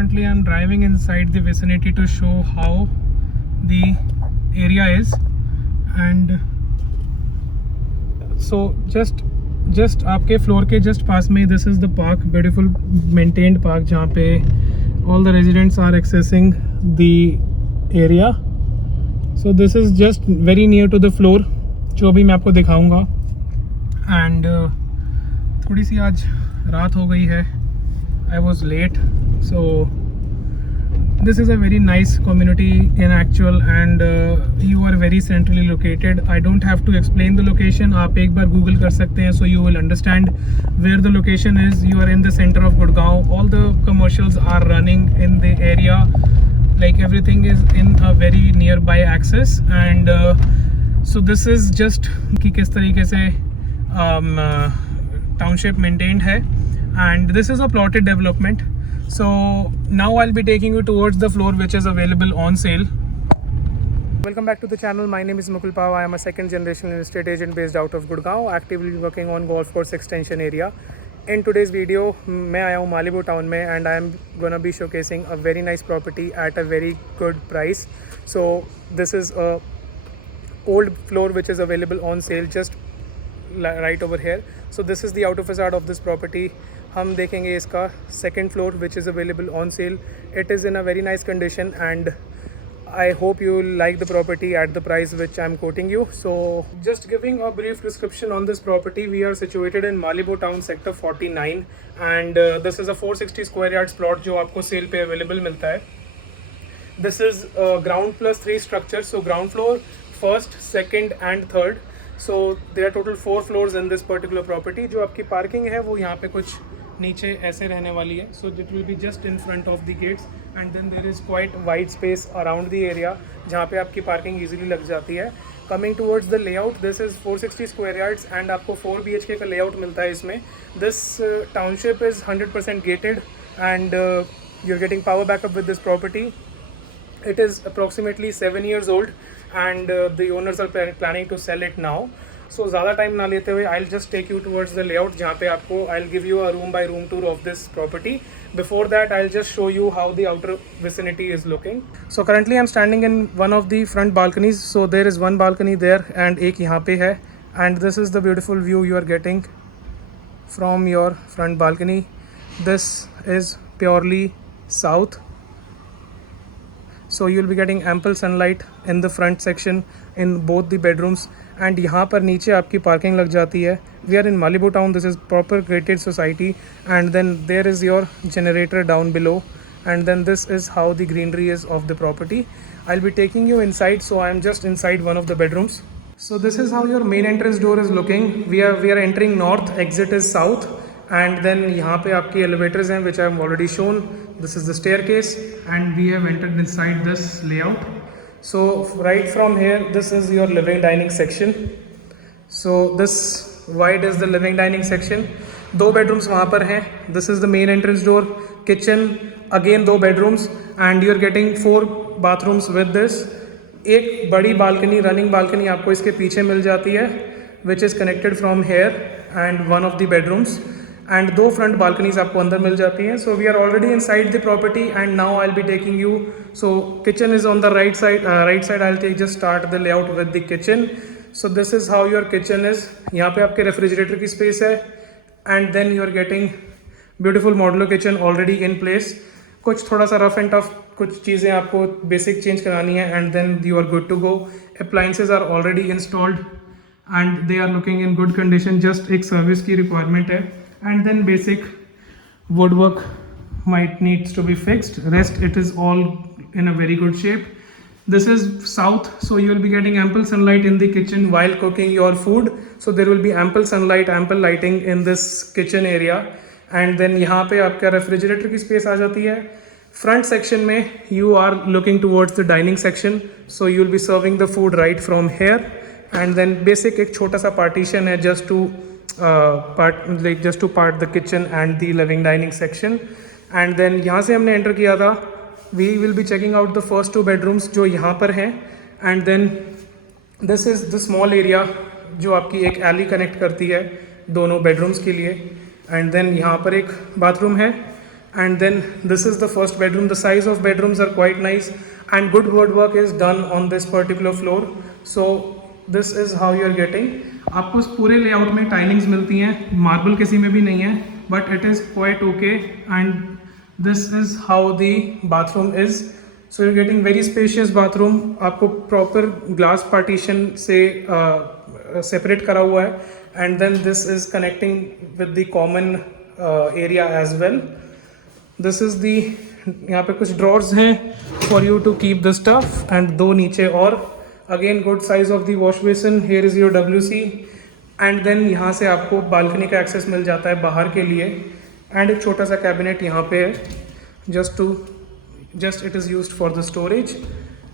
currently I'm driving inside the vicinity to show how the area is, and so just आपके floor के just पास में this is the park, beautiful maintained park जहाँ पे all the residents are accessing the area. So this is just very near to the floor जो अभी मैं आपको दिखाऊंगा. एंड थोड़ी सी आज रात हो गई है, I was late, so this is a very nice community in actual, and you are very centrally located. I don't have to explain the location, आप एक बार Google कर सकते हैं, so you will understand where the location is. You are in the center of Gurgaon. All the commercials are running in the area, like everything is in a very nearby access, and so this is just कि किस तरीके से township maintained है. And this is a plotted development. So now I'll be taking you towards the floor which is available on sale. Welcome back to the channel. My name is Mukul Pao. I am a second generation real estate agent based out of Gurgaon, actively working on golf course extension area. In today's video मैं आया हूँ Malibu town में, and I am gonna be showcasing a very nice property at a very good price. So this is a old floor which is available on sale just right over here. So this is the outer facade of this property. हम देखेंगे इसका second floor which is available on sale. It is in a very nice condition, and I hope you like the property at the price which I'm quoting you. So just giving a brief description on this property. We are situated in Malibu town sector 49, and this is a 460 square yards plot जो आपको sale पे available मिलता है. This is ground plus 3 structure, so ground floor, first, second and third. So there are total 4 floors in this particular property. जो आपकी parking है वो यहाँ पे कुछ नीचे ऐसे रहने वाली है. So it will be just in front of the gates, and then there is quite wide space around the area जहाँ पे आपकी पार्किंग easily लग जाती है. Coming towards the layout, this is 460 square yards and आपको 4 BHK का layout मिलता है इसमें. This township is 100% gated, and you're getting power backup with this property. It is approximately 7 years old, and the owners are planning to sell it now. So ज़्यादा time ना लेते हुए I'll just take you towards the layout जहाँ पे आपको I'll give you a room by room tour of this property. Before that I'll just show you how the outer vicinity is looking. So currently I'm standing in one of the front balconies. So there is one balcony there and एक यहाँ पे है, and this is the beautiful view you are getting from your front balcony. This is purely south. So you'll be getting ample sunlight in the front section in both the bedrooms, and यहाँ पर नीचे आपकी parking लग जाती है. We are in Malibu town. This is proper gated society, and then there is your generator down below, and then this is how the greenery is of the property. I'll be taking you inside, so I am just inside one of the bedrooms. So this is how your main entrance door is looking. We are entering north, exit is south, and then यहाँ पे आपकी elevators हैं which I have already shown. This is the staircase, and we have entered inside this layout. So right from here, this is your living dining section. So this wide is the living dining section. 2 bedrooms वहाँ पर हैं. This is the main entrance door. Kitchen, again 2 bedrooms, and you're getting 4 bathrooms with this. एक बड़ी balcony, running balcony आपको इसके पीछे मिल जाती है, which is connected from here and one of the bedrooms. And 2 front balconies आपको अंदर मिल जाती हैं. So we are already inside the property, and now I'll be taking you. So kitchen is on the right side. I'll just start the layout with the kitchen. So this is how your kitchen is. यहाँ पे आपके refrigerator की space है, and then you are getting beautiful modular kitchen already in place. कुछ थोड़ा सा rough and tough कुछ चीज़ें आपको basic change करानी है, and then you are good to go. Appliances are already installed, and they are looking in good condition. Just एक service की requirement है. And then basic woodwork might needs to be fixed. Rest it is all in a very good shape. This is south, so you will be getting ample sunlight in the kitchen while cooking your food. So there will be ample sunlight, ample lighting in this kitchen area. And then यहाँ पे आपका refrigerator की space आ जाती है. Front section में you are looking towards the dining section, so you will be serving the food right from here. And then basic एक छोटा सा partition है just to part the kitchen and the living dining section. And then यहाँ से हमने enter किया था. We will be checking out the first 2 bedrooms जो यहाँ पर हैं, and then this is the small area जो आपकी एक alley connect करती है दोनों bedrooms के लिए. And then यहाँ पर एक bathroom है, And then this is the first bedroom. The size of bedrooms are quite nice and good woodwork is done on this particular floor. So this is how you are getting. आपको इस पूरे layout में tilings मिलती हैं, marble किसी में भी नहीं है, but it is quite okay. And this is how the bathroom is. So you getting very spacious bathroom. आपको प्रॉपर ग्लास पार्टीशन से सेपरेट करा हुआ है. And then this is connecting with the common area as well. This is the, यहाँ पे कुछ drawers हैं for you to keep the stuff. And दो नीचे और again good size of the wash basin. Here is your WC. And then यहाँ से आपको बालकनी का एक्सेस मिल जाता है बाहर के लिए. एंड एक छोटा सा कैबिनेट यहाँ पे है, just it is used for the storage.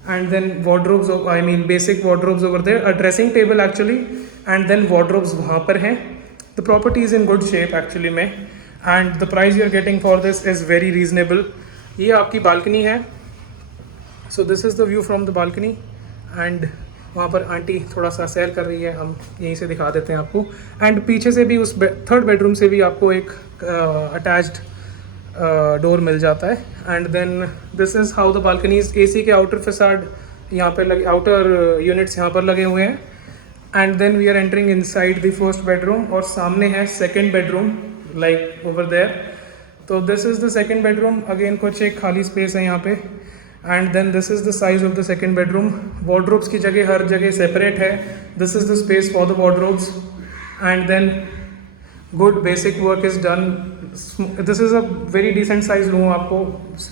And then wardrobes, I mean basic wardrobes over there, a dressing table actually, and then wardrobes वहाँ पर हैं. The property is in good shape actually में, and the price you are getting for this is very reasonable. ये आपकी balcony है. So this is the view from the balcony. And वहाँ पर aunty थोड़ा सा सैर कर रही है, हम यहीं से दिखा देते हैं आपको. एंड पीछे से भी उस थर्ड बेडरूम से भी आपको एक अटैच्ड डोर मिल जाता है. And then this is how the balconies. AC के आउटर फसाड यहाँ पे लगे, आउटर यूनिट्स यहाँ पर लगे हुए हैं. And then we are entering inside the first bedroom. और सामने है second bedroom like over there. तो this is the second bedroom. Again कुछ एक खाली स्पेस है यहाँ पे. And then this is the size of the second bedroom. Wardrobes की जगह हर जगह सेपरेट है. This is the space for the wardrobes. And then good basic work is done. This is a very decent size room, आपको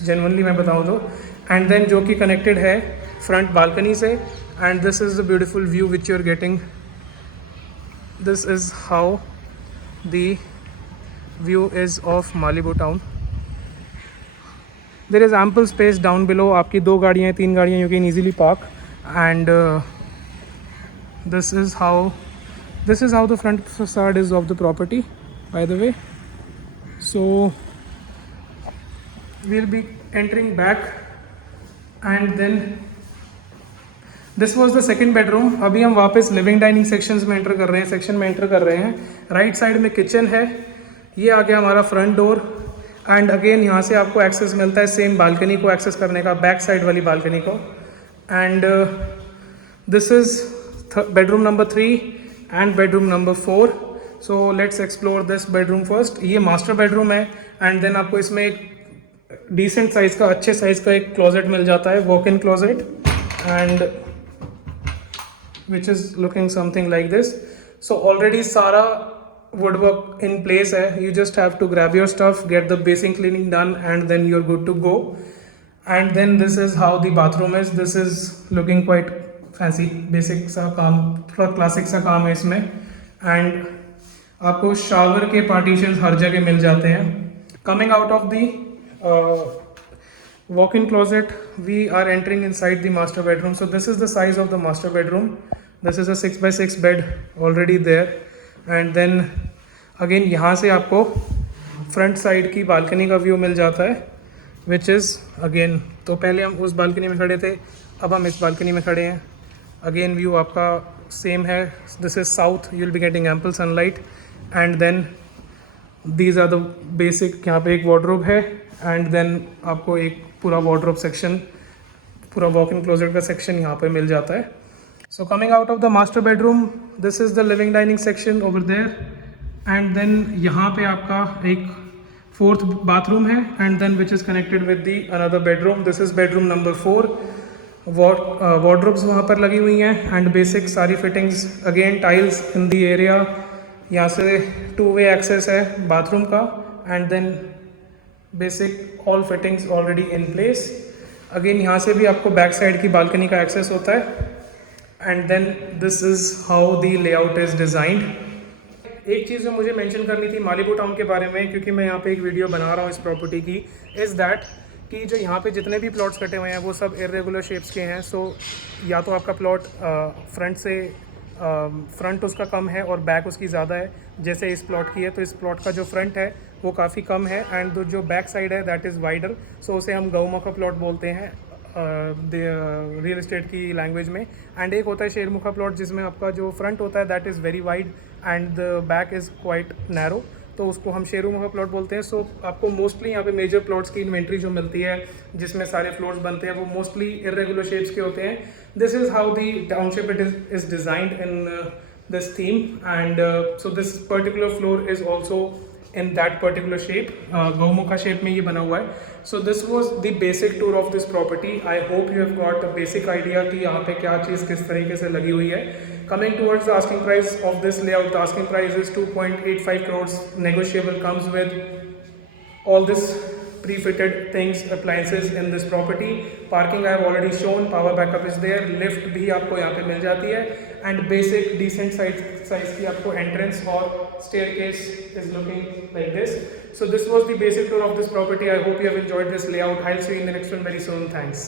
genuinely मैं बताऊँ तो. And then जो कि कनेक्टेड है फ्रंट बालकनी से. And this is the beautiful view which you are getting. This is how the view is of Malibu town. There is ample space down below. आपकी 2 गाड़ियाँ 3 गाड़ियाँ you can easily park. And this is how the front facade is of the property, by the way. So we'll be entering back. And then this was the second bedroom. अभी हम वापस living dining sections में enter कर रहे हैं. Right side में kitchen है. ये आ गया हमारा फ्रंट डोर. एंड अगेन यहाँ से आपको एक्सेस मिलता है सेम बालकनी को एक्सेस करने का, बैक साइड वाली बालकनी को. And this is bedroom number 3 and bedroom number 4. So let's explore this bedroom first. ये मास्टर बेडरूम है. एंड देन आपको इसमें एक डिसेंट साइज़ का, अच्छे साइज़ का एक क्लोजेट मिल जाता है, walk in closet. And which is looking something like this. So already सारा वुडवर्क इन प्लेस है. You just have to grab your stuff, get the basic cleaning done, and then you are good to go. And then this is how the bathroom is. This is looking quite fancy, basic सा काम, थोड़ा classic सा काम है इसमें. And आपको shower के partitions हर जगह मिल जाते हैं. Coming out of the walk in closet, we are entering inside the master bedroom. So this is the size of the master bedroom. This is a 6x6 bed already there. And then again यहाँ से आपको front side की balcony का view मिल जाता है, which is again, तो पहले हम उस बालकनी में खड़े थे, अब हम इस बालकनी में खड़े हैं. अगेन व्यू आपका सेम है. This is south. You will be getting ample sunlight. And then these are the basic. यहाँ पे एक वार्डरोब है. एंड देन आपको एक पूरा वार्डरोब सेक्शन, पूरा वॉक इन क्लोजेट का सेक्शन यहाँ पे मिल जाता है. So coming out of the master bedroom, this is the living dining section over there. And then यहाँ पे आपका एक 4th बाथरूम है. And then which is connected with the another bedroom. This is bedroom number 4. Wardrobes वहाँ पर लगी हुई हैं. एंड बेसिक सारी fittings, again tiles in the area. यहाँ से 2-way एक्सेस है बाथरूम का. And then basic all fittings already in place. Again यहाँ से भी आपको बैक साइड की बालकनी का एक्सेस होता है. And then this is how the layout is designed. एक चीज़ जो मुझे मेंशन करनी थी मालिबू टाउन के बारे में, क्योंकि मैं यहाँ पे एक वीडियो बना रहा हूँ इस प्रॉपर्टी की, इज़ दैट कि जो यहाँ पे जितने भी प्लॉट्स कटे हुए हैं वो सब इरेगुलर शेप्स के हैं. सो या तो आपका प्लॉट फ्रंट से फ्रंट उसका कम है और बैक उसकी ज़्यादा है, जैसे इस प्लॉट की है. तो इस प्लॉट का जो फ्रंट है वो काफ़ी कम है. एंड जो बैक साइड है दैट इज़ वाइडर. सो उसे हम गौमुखा प्लॉट बोलते हैं रियल एस्टेट की लैंग्वेज में. एंड एक होता है शेरमुखा प्लॉट, जिसमें आपका जो फ्रंट होता है that is very wide and the back is quite narrow. तो उसको हम शेयरूम का प्लॉट बोलते हैं। सो आपको मोस्टली यहाँ पे मेजर प्लॉट्स की इन्वेंट्री जो मिलती है जिसमें सारे फ्लोर्स बनते हैं वो मोस्टली इरेगुलर शेप्स के होते हैं। This is how the township it is designed in this theme and so this particular floor is also in that particular shape, गौमुखा shape में ये बना हुआ है। So this was the basic tour of this property. I hope you have got a basic idea कि यहाँ पे क्या चीज़ किस तरीके से लगी हुई है। Coming towards the asking price of this layout, the asking price is 2.85 crores, negotiable, comes with all this pre-fitted things, appliances in this property. Parking I have already shown, power backup is there, lift भी आपको यहाँ पे मिल जाती है and basic decent size की आपको entrance और staircase is looking like this. So this was the basic tour of this property. I hope you have enjoyed this layout. I'll see you in the next one very soon. Thanks.